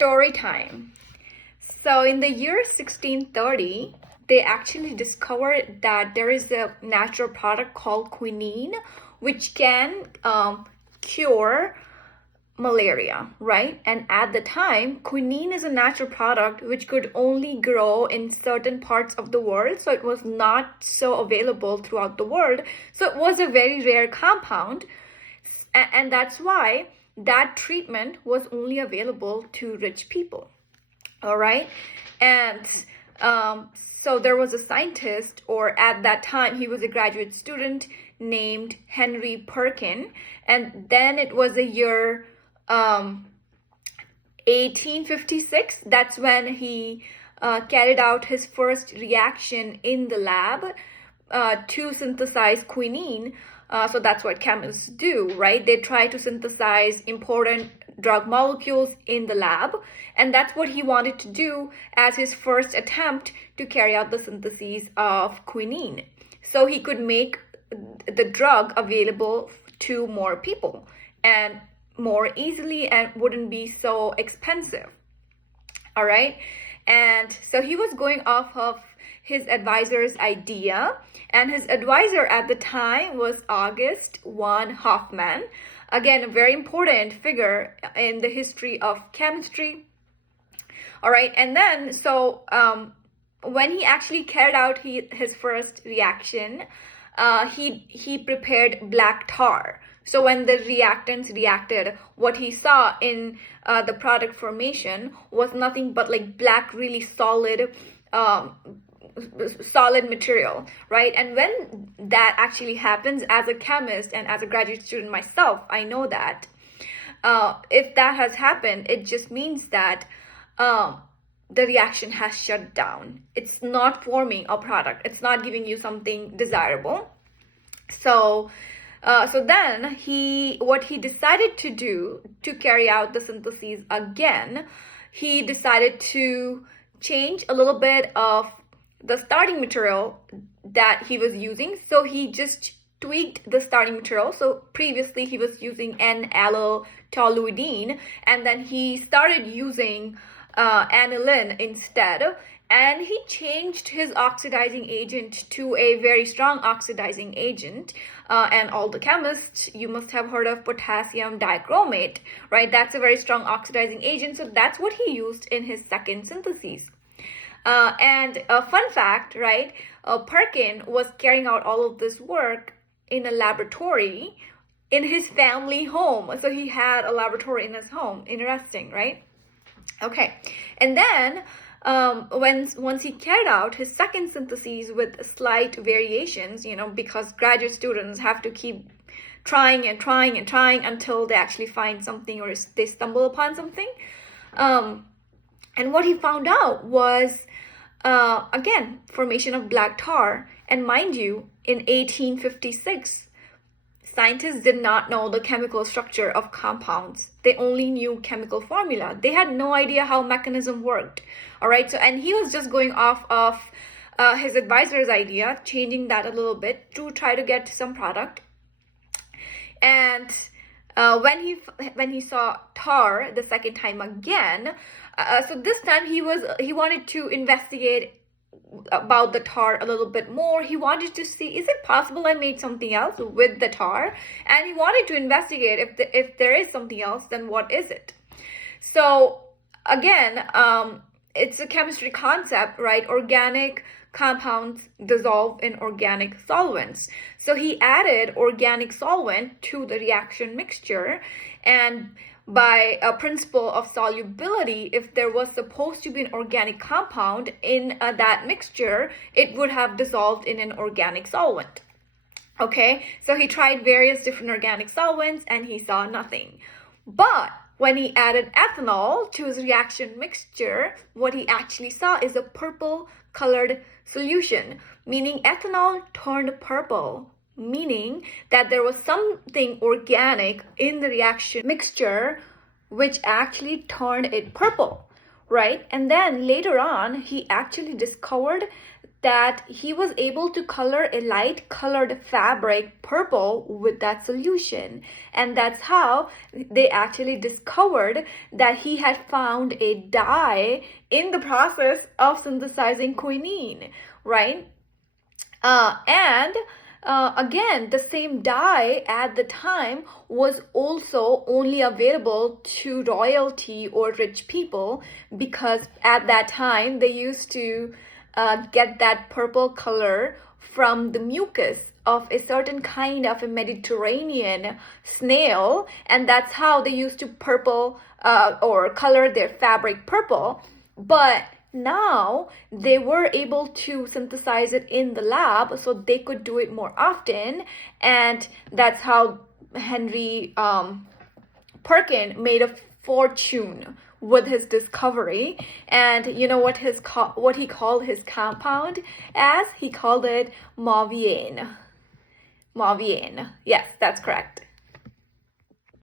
Story time. So in the year 1630, they actually discovered that there is a natural product called quinine, which can cure malaria, right? And at the time, quinine is a natural product which could only grow in certain parts of the world, so it was not so available throughout the world. So it was a very rare compound, and that's why that treatment was only available to rich people. All right. And so there was a scientist, or at that time he was a graduate student, named Henry Perkin. And then it was the year 1856. That's when he carried out his first reaction in the lab to synthesize quinine. So that's what chemists do, right? They try to synthesize important drug molecules in the lab, and that's what he wanted to do as his first attempt to carry out the synthesis of quinine, so he could make the drug available to more people and more easily, and wouldn't be so expensive. All right. And so he was going off of his advisor's idea, and his advisor at the time was August von Hofmann. Again, a very important figure in the history of chemistry. All right. And then so when he actually carried out his first reaction, he prepared black tar. So when the reactants reacted, what he saw in the product formation was nothing but like black, really solid material, right? And when that actually happens, as a chemist and as a graduate student myself, I know that if that has happened, it just means that the reaction has shut down. It's not forming a product. It's not giving you something desirable. So then what he decided to do to carry out the synthesis again, he decided to change a little bit of the starting material that he was using. So he just tweaked the starting material. So previously he was using N-allyl toluidine, and then he started using aniline instead. And he changed his oxidizing agent to a very strong oxidizing agent. And all the chemists, you must have heard of potassium dichromate, right? That's a very strong oxidizing agent. So that's what he used in his second synthesis. And a fun fact, right? Perkin was carrying out all of this work in a laboratory in his family home. So he had a laboratory in his home. Interesting, right? Okay. And then once he carried out his second synthesis with slight variations, because graduate students have to keep trying and trying and trying until they actually find something, or they stumble upon something. And what he found out was, again, formation of black tar. And mind you, in 1856, scientists did not know the chemical structure of compounds. They only knew chemical formula. They had no idea how mechanism worked. All right. So, and he was just going off of his advisor's idea, changing that a little bit to try to get some product. And when he saw tar the second time again, so this time he wanted to investigate about the tar a little bit more. He wanted to see, is it possible I made something else with the tar? And he wanted to investigate if there is something else, then what is it? So again, it's a chemistry concept, right? Organic compounds dissolve in organic solvents. So he added organic solvent to the reaction mixture, and by a principle of solubility, if there was supposed to be an organic compound in that mixture, it would have dissolved in an organic solvent. Okay, so he tried various different organic solvents and he saw nothing. But when he added ethanol to his reaction mixture, what he actually saw is a purple colored solution, meaning ethanol turned purple, meaning that there was something organic in the reaction mixture which actually turned it purple, right? And then later on, he actually discovered that he was able to color a light colored fabric purple with that solution. And that's how they actually discovered that he had found a dye in the process of synthesizing quinine, right? And again, the same dye at the time was also only available to royalty or rich people, because at that time they used to get that purple color from the mucus of a certain kind of a Mediterranean snail, and that's how they used to purple or color their fabric purple. But now they were able to synthesize it in the lab, so they could do it more often, and that's how Henry Perkin made a fortune with his discovery. And you know what he called his compound as? He called it Mauveine. Mauveine. Yes, that's correct.